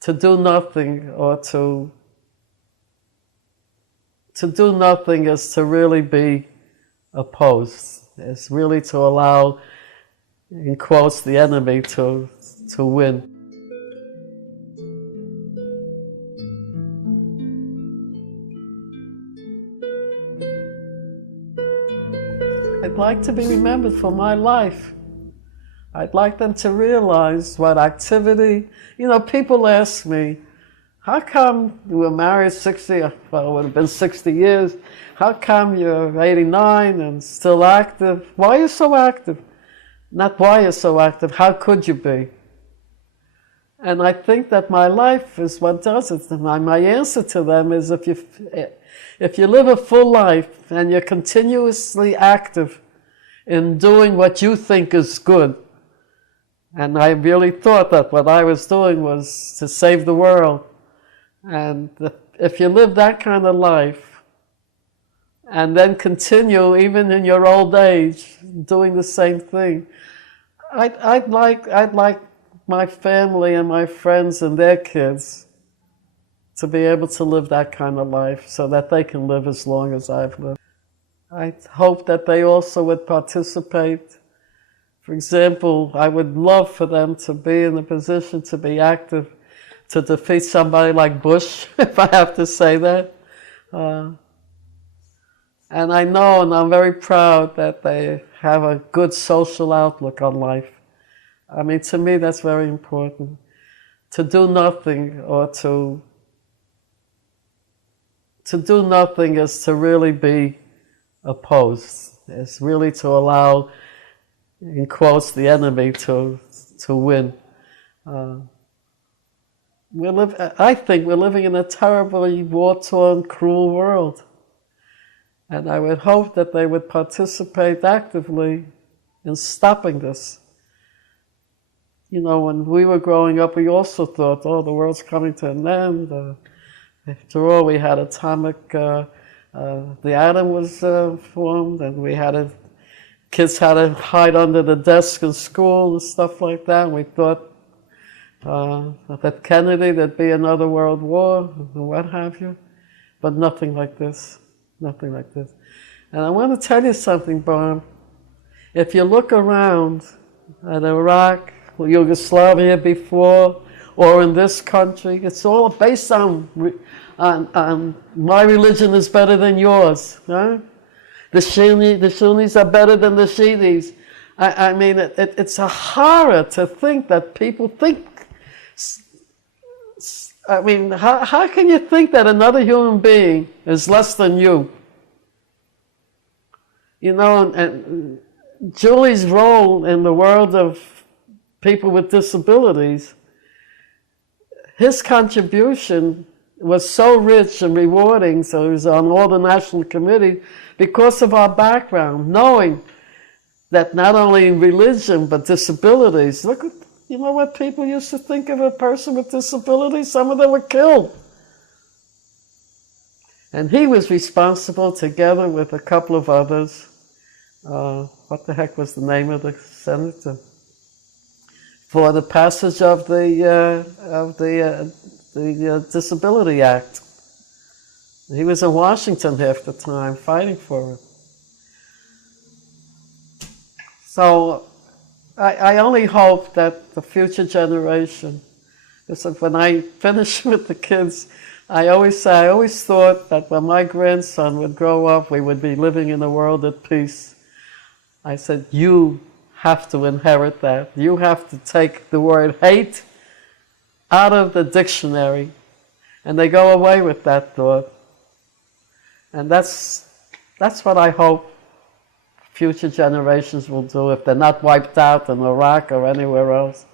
to do nothing or to do nothing is to really be opposed. It's really to allow, in quotes, the enemy to win. I'd like to be remembered for my life. I'd like them to realize what activity, people ask me, how come you were married 60, well, it would have been 60 years, how come you're 89 and still active? Why are you so active? Not why you're so active, how could you be? And I think that my life is what does it. My answer to them is if you live a full life and you're continuously active in doing what you think is good, and I really thought that what I was doing was to save the world, and if you live that kind of life and then continue even in your old age doing the same thing, I'd like my family and my friends and their kids to be able to live that kind of life so that they can live as long as I've lived. I hope that they also would participate. For example, I would love for them to be in a position to be active, to defeat somebody like Bush, if I have to say that. And I know, and I'm very proud that they have a good social outlook on life. I mean, to me, that's very important. To do nothing or to do nothing is to really be opposed. It's really to allow, in quotes, the enemy to win. I think we're living in a terribly war-torn, cruel world. And I would hope that they would participate actively in stopping this. When we were growing up, we also thought, oh, the world's coming to an end. After all, we had atomic, the atom was formed, and kids had to hide under the desk in school and stuff like that. And we thought that Kennedy, there'd be another world war, and what have you. But nothing like this. Nothing like this. And I want to tell you something, Barb. If you look around at Iraq, Yugoslavia before, or in this country, it's all based on my religion is better than yours. Right? The Sunnis are better than the Shiites. I mean, it's a horror to think that people think. I mean, how can you think that another human being is less than you? And Julie's role in the world of people with disabilities, his contribution was so rich and rewarding, so he was on all the national committees because of our background, knowing that not only religion but disabilities, look at, what people used to think of a person with disabilities, some of them were killed. And he was responsible, together with a couple of others, what the heck was the name of the senator? For the passage of the Disability Act. He was in Washington half the time fighting for it. So I only hope that the future generation, because when I finish with the kids, I always thought that when my grandson would grow up, we would be living in a world at peace. I said, you have to inherit that. You have to take the word hate out of the dictionary. And they go away with that thought. And that's what I hope future generations will do if they're not wiped out in Iraq or anywhere else.